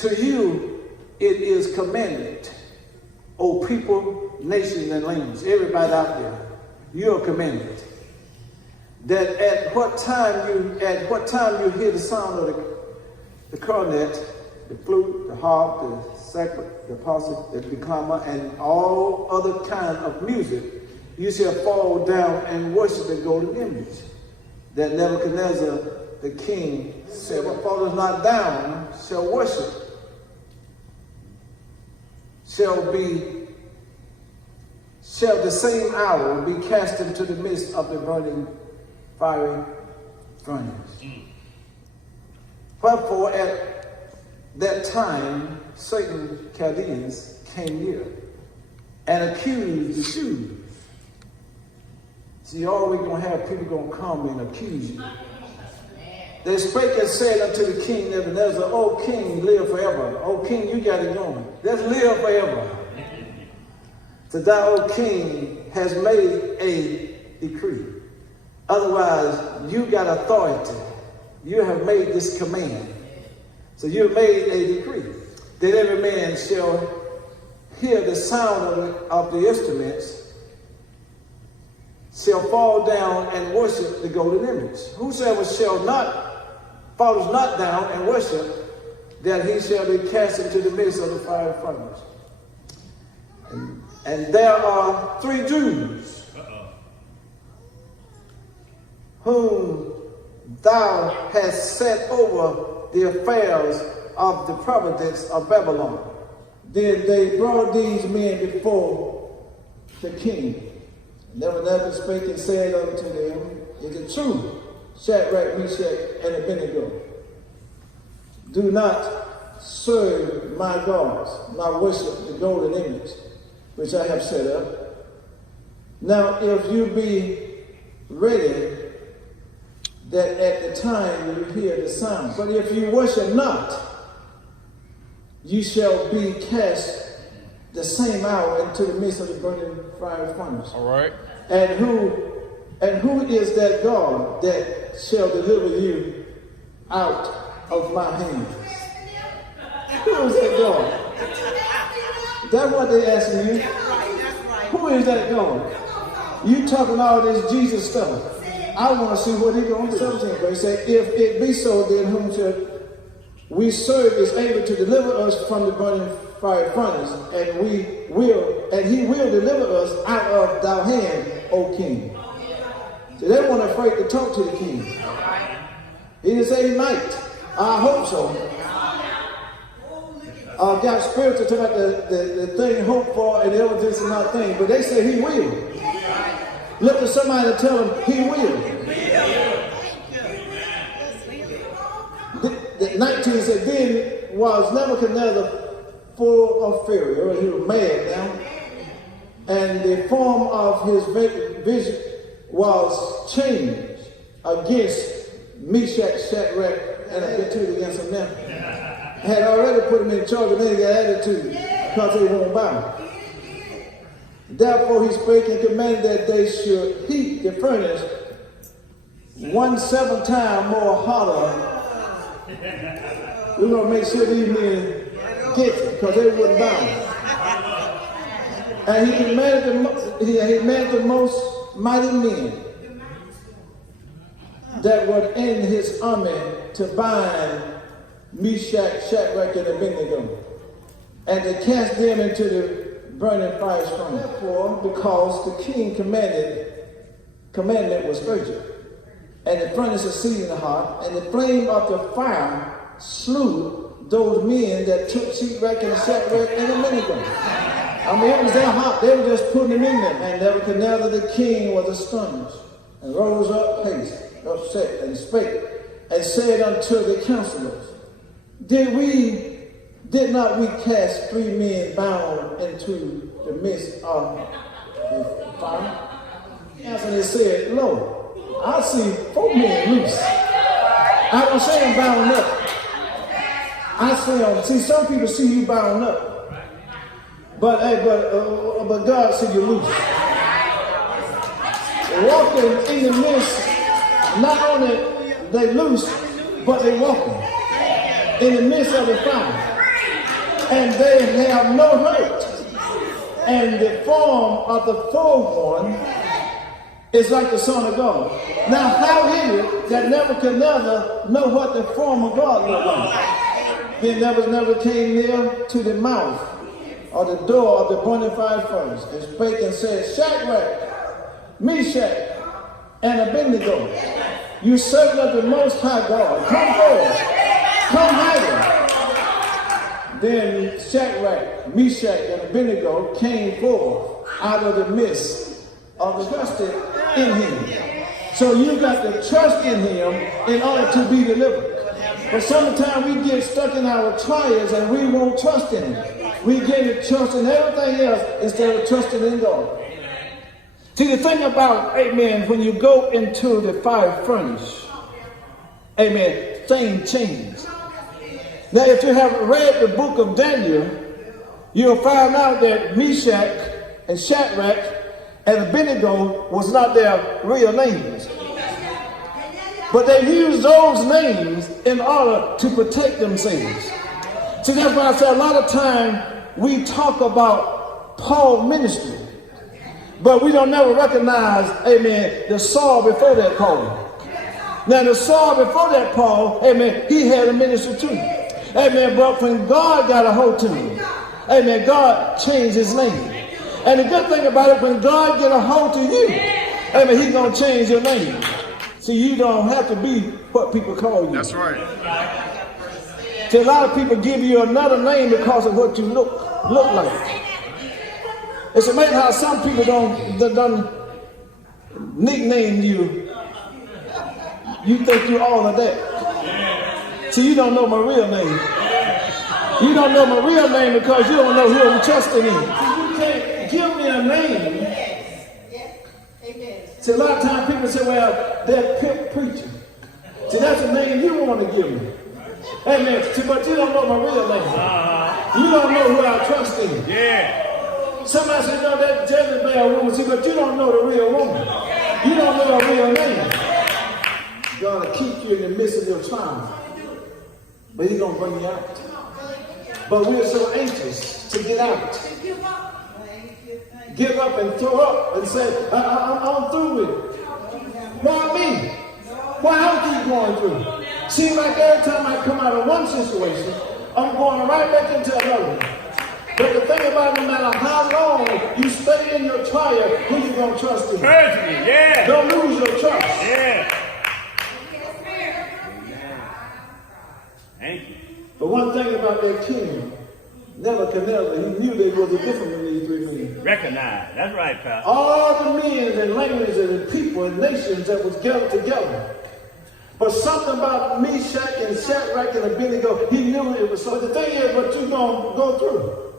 To you it is commanded, O people, nations, and languages, everybody out there, you are commanded, that at what time you hear the sound of the cornet, the flute, the harp, the sacred, the posset, the declama, and all other kind of music, you shall fall down and worship the golden image that Nebuchadnezzar the king said, "What falleth not down shall worship, shall the same hour be cast into the midst of the burning fiery furnace." Wherefore at that time certain Chaldeans came near and accused the Jews. See, always gonna have people gonna come and accuse you. They spake and said unto the king Nebuchadnezzar, "O king, live forever." "O king, you got it going. Let's live forever. For thou, O king, has made a decree." Otherwise, you got authority. You have made this command. So you have made a decree that every man shall hear the sound of the instruments, shall fall down and worship the golden image. Whosoever falls not down and worship, that he shall be cast into the midst of the fiery furnace. And there are 3 Jews whom thou hast set over the affairs of the province of Babylon. Then they brought these men before the king. Nebuchadnezzar spake and said unto them, "Is it true, Shadrach, Meshach, and Abednego? Do not serve my gods, nor worship the golden image which I have set up. Now if you be ready, that at the time you hear the sound. But if you worship not, you shall be cast the same hour into the midst of the burning fiery furnace." All right. And who is that God that shall deliver you out of my hand? Who is that God? That's what they asking you. Who is that God? You talking all this Jesus stuff. I want to see what he going to do. 17, but he said, "If it be so, then whom shall we serve is able to deliver us from the burning fiery furnace, and he will deliver us out of thy hand, O king." So they weren't afraid to talk to the king. He didn't say he might. I hope so. Got spiritual to about the thing hoped for and the evidence is not thing, but they said he will. Look at somebody and tell him he will. The 19 said, "Then was Nebuchadnezzar full of fury," or he was mad now, "and the form of his vision was changed against Meshach, Shadrach, and Abednego against him now. Had already put him in charge, and then he got attitude because they won't bow. Therefore he spake and commanded that they should heat the furnace 1/7 time more hotter. We're going to make sure these men get it because they wouldn't bow. And he commanded the most mighty men that were in his army to bind Meshach, Shadrach, and Abednego, and to cast them into the burning fire furnace. Because the king commandment was urgent, and the furnace exceeding hot, and the flame of the fire slew those men that took Shadrach and Shadrach and Abednego. I mean, it was that hot, they were just putting them in there. And Nebuchadnezzar the king was astonished, and rose up upset, and spake, and said unto the counselors, Did not we cast 3 men bound into the midst of the fire? And he said, Lo, I see 4 men loose. I don't say them bound up. I say them. See, some people see you bound up, but God see you loose. Walking in the midst, not only they loose, but they walking in the midst of the fire. and they have no hurt. And the form of the fourth one is like the Son of God. Now, how is it that Nebuchadnezzar know what the form of God looked like? Then never came near to the mouth or the door of the burning fire furnace, and spake and said, Shadrach, Meshach, and Abednego, you servant of the Most High God, come forth, come hither. Then Shadrach, Meshach, and Abednego came forth out of the midst of the trusted in him. So you got to trust in him in order to be delivered. But sometimes we get stuck in our trials and we won't trust in him. We get to trust in everything else instead of trusting in God. See, the thing about, amen, when you go into the fire furnace, amen, things change. Now, if you have read the book of Daniel, you'll find out that Meshach and Shadrach and Abednego was not their real names. But they used those names in order to protect themselves. See, that's why I say a lot of time we talk about Paul's ministry, but we don't never recognize, amen, the Saul before that Paul. Now, the Saul before that Paul, amen, he had a ministry too. Amen, but when God got a hold to him, amen, God changed his name. And the good thing about it, when God get a hold to you, amen, he's going to change your name. See, you don't have to be what people call you. That's right. See, a lot of people give you another name because of what you look like. It's amazing how some people don't nickname you. You think you're all of that. See, you don't know my real name. You don't know my real name because you don't know who I'm trusting in. You can't give me a name. See, a lot of times people say, well, they're pimp preacher. See, that's a name you want to give me. Amen. See, but you don't know my real name. You don't know who I trust in. Yeah. Somebody said, no, that Jezebel woman. See, but you don't know the real woman. You don't know her real name. God will keep you in the midst of your trial. But he's going to bring you out. But we're so anxious to get out. Give up and throw up and say, I'm through with it. Why me? Why I keep going through? Seems like every time I come out of one situation, I'm going right back into another one. But the thing about it, no matter how long you stay in your trial, who you going to trust in? Yeah. Don't lose your trust. Yeah. Thank you. But one thing about that king, Nebuchadnezzar, he knew there was a difference in these three men. Recognize. That's right, pal. All the men and languages and people and nations that was gathered together. But something about Meshach and Shadrach and Abednego, he knew it was so. The thing is, what you're going to go through.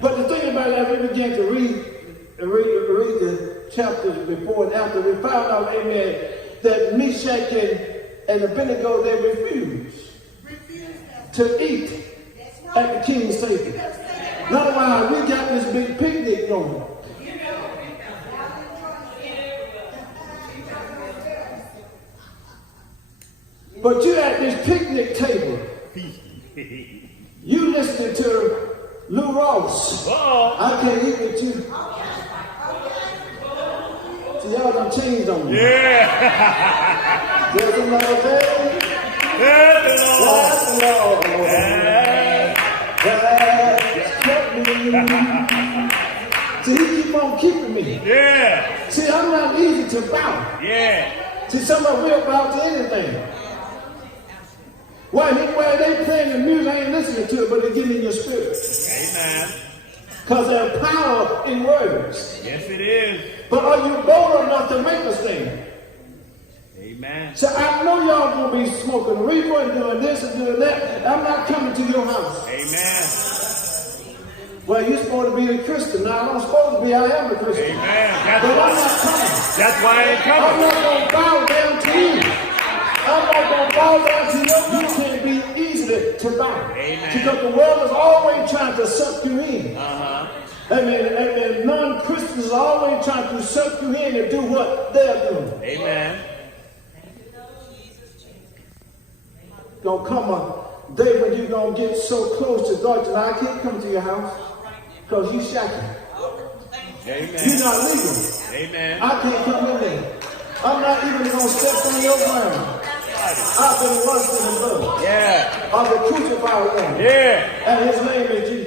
But the thing about it, as we began to read the chapters before and after, we found out, amen, that Meshach and Abednego, they refused to eat at the king's table. Not why we got this big picnic going. But you at this picnic table, you listening to Lou Ross. I can't eat with you. See, y'all done changed on me. Yeah. There's another day. That's the Lord. That's kept me. See, he keep on keeping me. Yeah. See, I'm not easy to bow. Yeah. See, somebody will bow to anything. While they playing the music, I ain't listening to it, but they get in your spirit. Amen. Because there's power in words. Yes, it is. But are you bold enough to make a stand? Amen. So I know y'all gonna be smoking reefer and doing this and doing that. I'm not coming to your house. Amen. Well, you're supposed to be a Christian. Now, I'm supposed to be. I am a Christian. Amen. But I'm not coming. That's why I ain't I'm coming. not gonna bow down to you. I'm not gonna bow down to you. You can't be easy to bow. Amen. Because the world is always trying to suck you in. Amen. And non-Christians are always trying to suck you in and do what they're doing. Amen. Gonna come David, you're going to get so close to God that I can't come to your house because you shaky. Amen. You're not legal. Amen. I can't come in there. I'm not even going to step on your ground. I've been washed in the blood Yeah. of the crucified one. Yeah. And his name is Jesus.